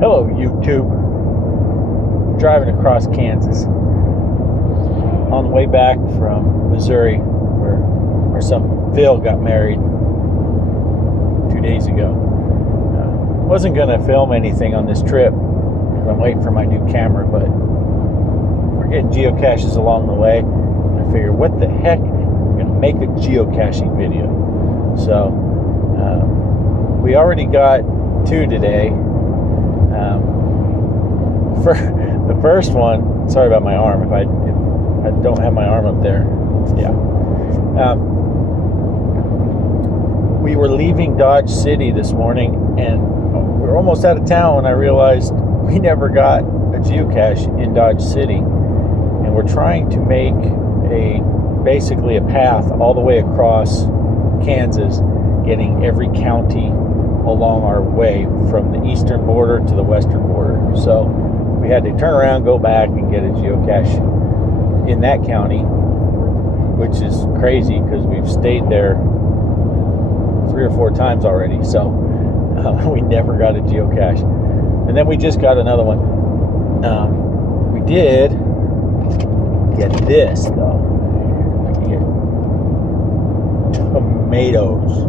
Hello, YouTube. Driving across Kansas on the way back from Missouri, where our son Phil got married 2 days ago. Wasn't going to film anything on this trip because I'm waiting for my new camera, but we're getting geocaches along the way. I figured, what the heck? I'm going to make a geocaching video. So we already got 2 today. For the first one, sorry about my arm. If I don't have my arm up there, yeah. We were leaving Dodge City this morning, and we were almost out of town when I realized we never got a geocache in Dodge City, and we're trying to make basically a path all the way across Kansas, getting every county along our way from the eastern border to the western border. So we had to turn around, go back, and get a geocache in that county, which is crazy because we've stayed there 3 or 4 times already. So we never got a geocache. And then we just got another one. We did get this, though. Tomatoes.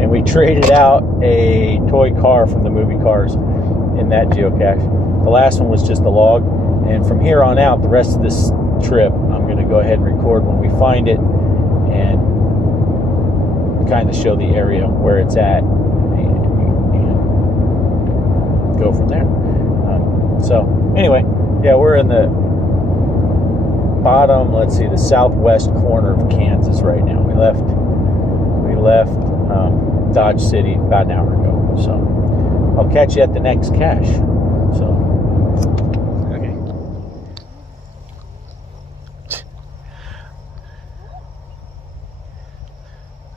And we traded out a toy car from the movie Cars in that geocache. The last one was just a log, and from here on out, the rest of this trip, I'm going to go ahead and record when we find it and kind of show the area where it's at and go from there. So anyway, yeah, we're in the bottom, let's see, the southwest corner of Kansas right now. We left Dodge City about an hour ago. So I'll catch you at the next cache. So,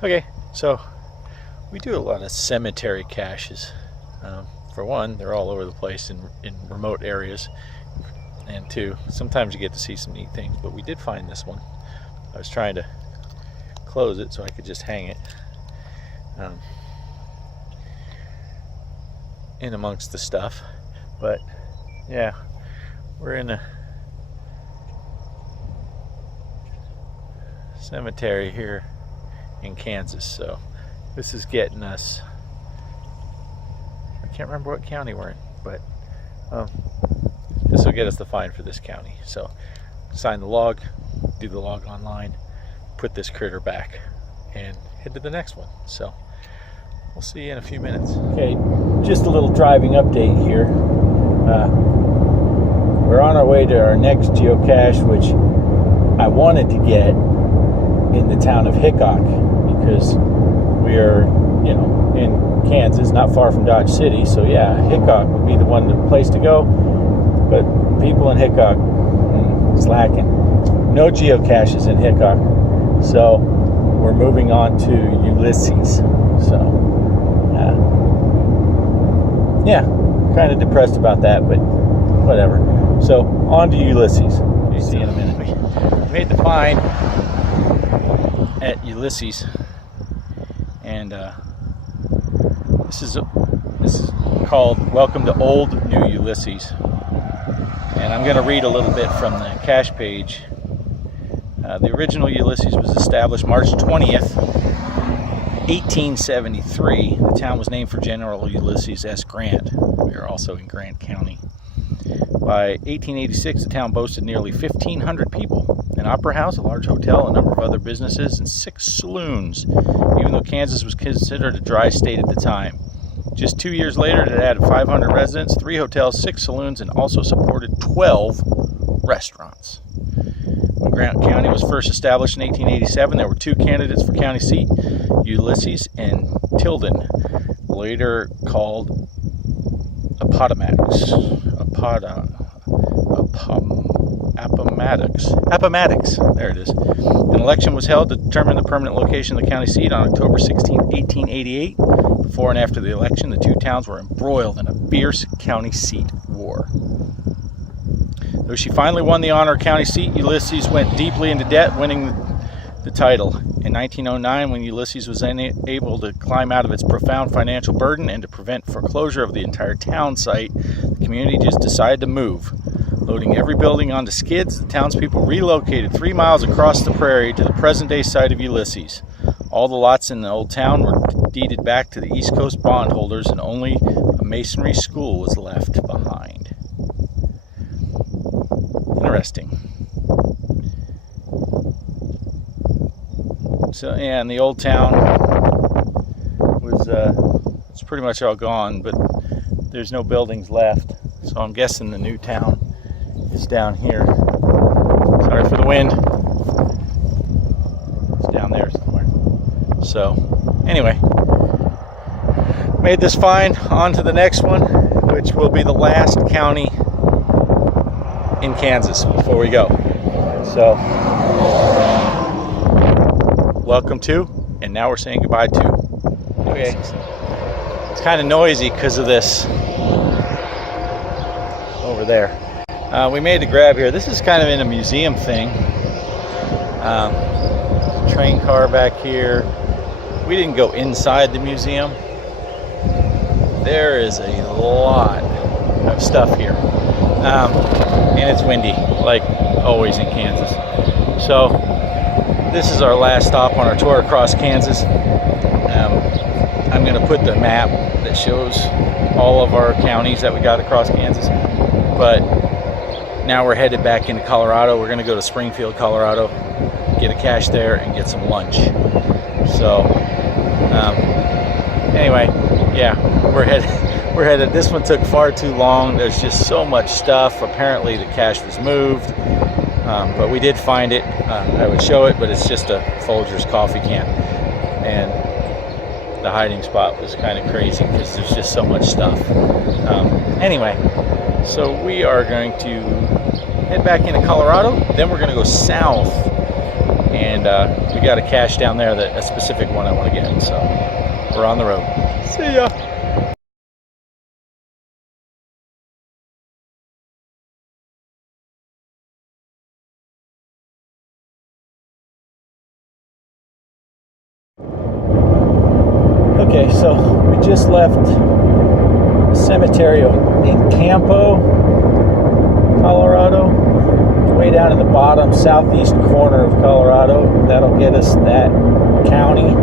okay, so we do a lot of cemetery caches. For one, they're all over the place in remote areas, and 2, sometimes you get to see some neat things. But we did find this one. I was trying to close it so I could just hang it in amongst the stuff. But yeah, we're in a cemetery here in Kansas, so this is getting us, I can't remember what county we're in, but this will get us the fine for this county. So sign the log, do the log online, put this critter back, and head to the next one. So we'll see you in a few minutes. Okay, just a little driving update here. We're on our way to our next geocache, which I wanted to get in the town of Hickok, because we are, in Kansas, not far from Dodge City. So yeah, Hickok would be the place to go. But people in Hickok, slacking. No geocaches in Hickok. So we're moving on to Ulysses. So yeah, kind of depressed about that, but whatever. So on to Ulysses. You see in a minute. We made the find at Ulysses, and this is called Welcome to Old New Ulysses. And I'm going to read a little bit from the cache page. The original Ulysses was established March 20th, 1873. The town was named for General Ulysses S. Grant. We are also in Grant County. By 1886, the town boasted nearly 1,500 people, an opera house, a large hotel, a number of other businesses, and 6 saloons, even though Kansas was considered a dry state at the time. Just 2 years later, it added 500 residents, 3 hotels, 6 saloons, and also supported 12 restaurants. When Grant County was first established in 1887, there were 2 candidates for county seat, Ulysses and Tilden, later called Appomattox. There it is. An election was held to determine the permanent location of the county seat on October 16, 1888. Before and after the election, the 2 towns were embroiled in a fierce county seat war. Though she finally won the honor county seat, Ulysses went deeply into debt, winning the title. In 1909 when Ulysses was unable to climb out of its profound financial burden, and to prevent foreclosure of the entire town site, the community just decided to move. Loading every building onto skids, the townspeople relocated 3 miles across the prairie to the present-day site of Ulysses. All the lots in the old town were deeded back to the East Coast bondholders, and only a masonry school was left behind. Interesting. So yeah, in the old town was it's pretty much all gone, but there's no buildings left. So I'm guessing the new town is down here. Sorry for the wind. It's down there somewhere. So anyway, made this fine. On to the next one, which will be the last county in Kansas before we go. So welcome to, and now we're saying goodbye to. Okay, it's kind of noisy because of this over there. We made a grab here. This is kind of in a museum thing. Train car back here. We didn't go inside the museum. There is a lot of stuff here. And it's windy, like always in Kansas. So this is our last stop on our tour across Kansas. I'm going to put the map that shows all of our counties that we got across Kansas. But now we're headed back into Colorado. We're going to go to Springfield, Colorado, get a cache there, and get some lunch. So anyway, yeah, we're headed. This one took far too long. There's just so much stuff. Apparently the cache was moved, but we did find it. I would show it, but it's just a Folgers coffee can, and the hiding spot was kind of crazy because there's just so much stuff. Anyway, so we are going to head back into Colorado. Then we're going to go south, and we got a cache down there, a specific one I want to get. So we're on the road. See ya. Okay, so we just left the cemetery in Campo, Colorado. Way down in the bottom southeast corner of Colorado. That'll get us that county.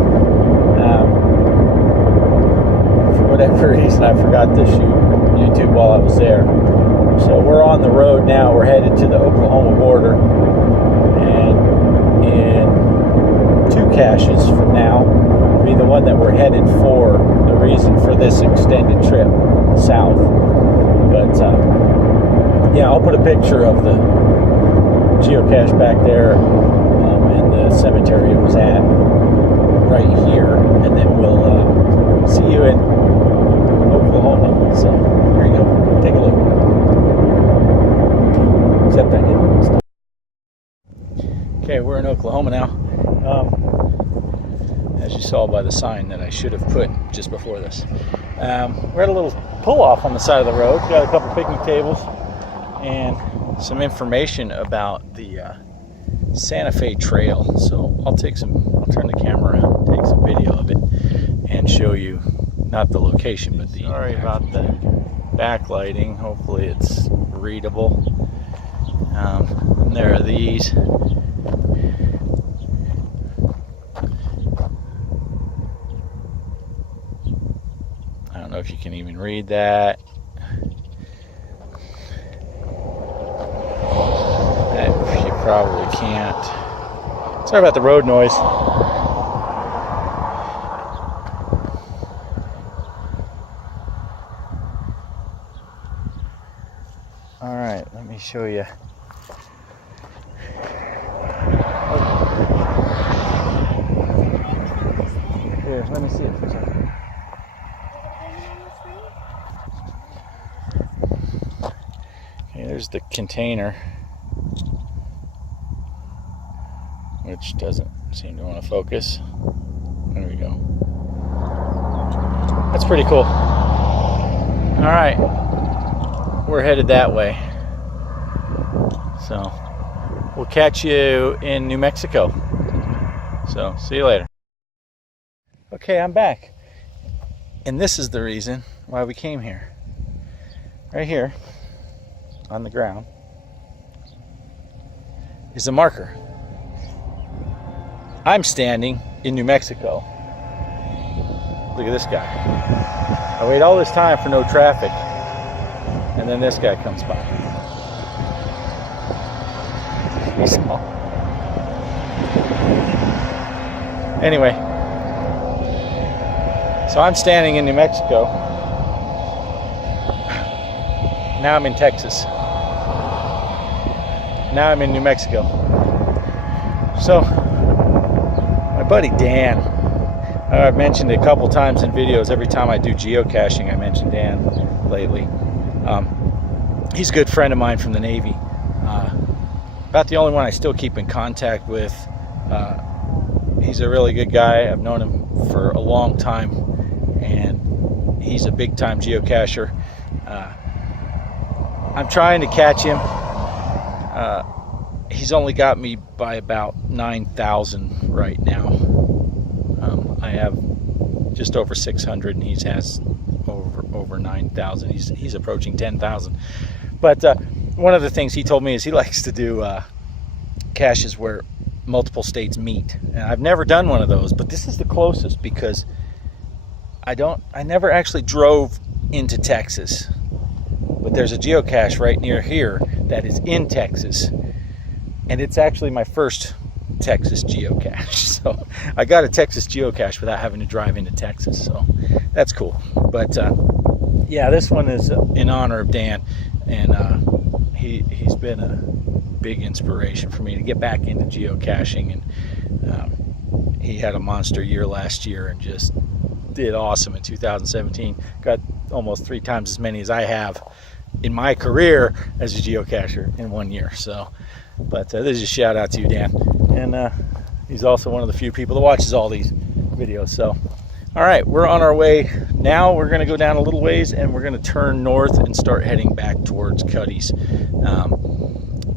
For whatever reason, I forgot to shoot YouTube while I was there. So we're on the road now. We're headed to the Oklahoma border. And in 2 caches from now, be the one that we're headed for, the reason for this extended trip south. But yeah, I'll put a picture of the geocache back there and the cemetery it was at right here, and then we'll see you in Oklahoma. So here you go, take a look. Except I didn't stop. Okay, we're in Oklahoma now. As you saw by the sign that I should have put just before this. We're at a little pull-off on the side of the road. Got a couple picnic tables and some information about the Santa Fe Trail. So I'll turn the camera around, take some video of it, and show you not the location, but the. Sorry about the backlighting. Hopefully it's readable. And there are these. I don't know if you can even read that. You probably can't. Sorry about the road noise. All right, let me show you. Here, let me see it for a second. Okay, there's the container, which doesn't seem to want to focus. There we go. That's pretty cool. All right, we're headed that way. So we'll catch you in New Mexico. So see you later. Okay, I'm back. And this is the reason why we came here. Right here on the ground is a marker. I'm standing in New Mexico. Look at this guy. I wait all this time for no traffic, and then this guy comes by. Anyway, so I'm standing in New Mexico. Now I'm in Texas. Now I'm in New Mexico. So, my buddy Dan, I've mentioned it a couple times in videos. Every time I do geocaching, I mention Dan lately. He's a good friend of mine from the Navy. About the only one I still keep in contact with. He's a really good guy. I've known him for a long time, and he's a big-time geocacher. I'm trying to catch him. He's only got me by about 9,000 right now. I have just over 600, and he has over 9,000. He's approaching 10,000. But one of the things he told me is he likes to do caches where multiple states meet, and I've never done one of those, but this is the closest because I never actually drove into Texas, but there's a geocache right near here that is in Texas, and it's actually my first Texas geocache. So I got a Texas geocache without having to drive into Texas, so that's cool. But yeah, this one is in honor of Dan, and he's been a big inspiration for me to get back into geocaching, and he had a monster year last year and just did awesome in 2017. Got almost 3 times as many as I have in my career as a geocacher in 1 year. So, but this is a shout out to you, Dan, and he's also one of the few people that watches all these videos. So all right, we're on our way now. We're going to go down a little ways, and we're going to turn north and start heading back towards Cuddy's.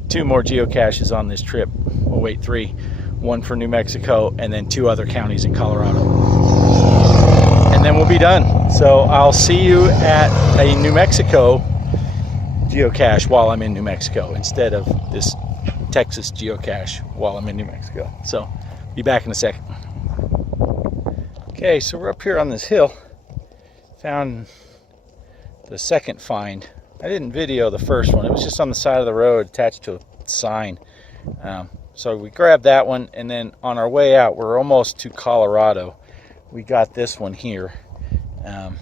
2 more geocaches on this trip. We'll wait 3. 1 for New Mexico, and then 2 other counties in Colorado. And then we'll be done. So I'll see you at a New Mexico geocache while I'm in New Mexico, instead of this Texas geocache while I'm in New Mexico. So be back in a second. Okay, so we're up here on this hill. Found the second find. I didn't video the first one. It was just on the side of the road attached to a sign. So we grabbed that one, and then on our way out, we're almost to Colorado. We got this one here. I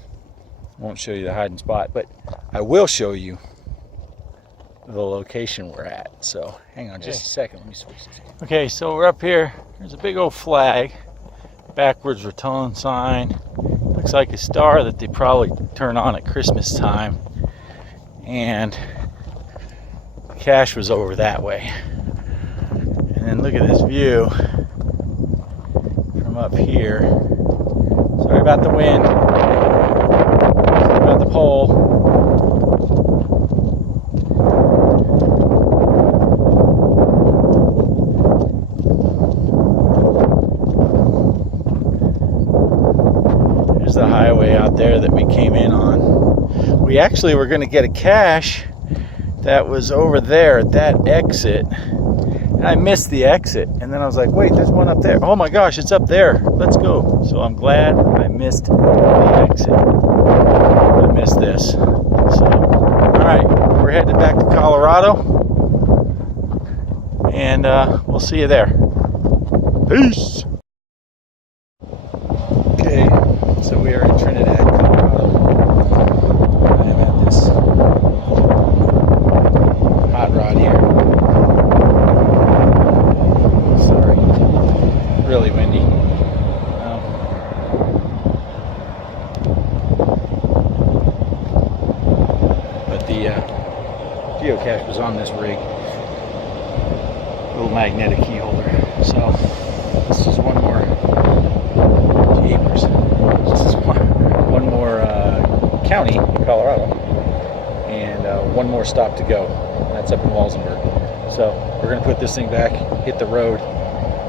won't show you the hiding spot, but I will show you the location we're at. So hang on just a second. Let me switch this. Okay, so we're up here. There's a big old flag. Backwards return sign. Looks like a star that they probably turn on at Christmas time. And the cache was over that way. And then look at this view from up here. Sorry about the wind. Sorry about the pole. There's the highway out there that we came in on. We actually were going to get a cache that was over there at that exit. And I missed the exit. And then I was like, wait, there's one up there. Oh my gosh, it's up there. Let's go. So I'm glad I missed the exit. I missed this. So, all right, we're headed back to Colorado. And we'll see you there. Peace. Okay, so we are in Trinidad, Colorado. I am at this hot rod here. Sorry, really windy. But the geocache was on this rig, little magnetic key holder. So this is one more. This is one more county in Colorado, and one more stop to go. And that's up in Walsenburg. So we're going to put this thing back, hit the road,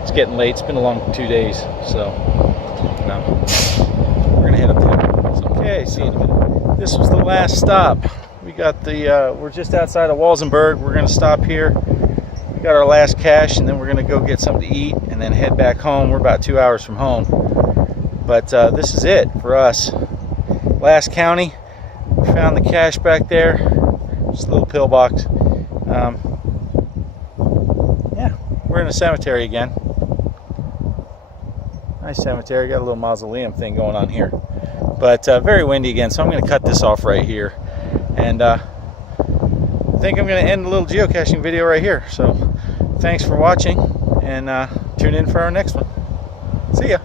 It's getting late. It's been a long 2 days, so we're gonna head up there. So, okay, so this was the last stop. We got the we're just outside of Walsenburg. We're gonna stop here. We got our last cache, and then we're gonna go get something to eat and then head back home. We're about 2 hours from home, but this is it for us. Last county. We found the cache back there. Just a little pillbox. Yeah, we're in a cemetery again. Nice cemetery. Got a little mausoleum thing going on here, but very windy again. So I'm going to cut this off right here, and I think I'm going to end the little geocaching video right here. So thanks for watching, and tune in for our next one. See ya.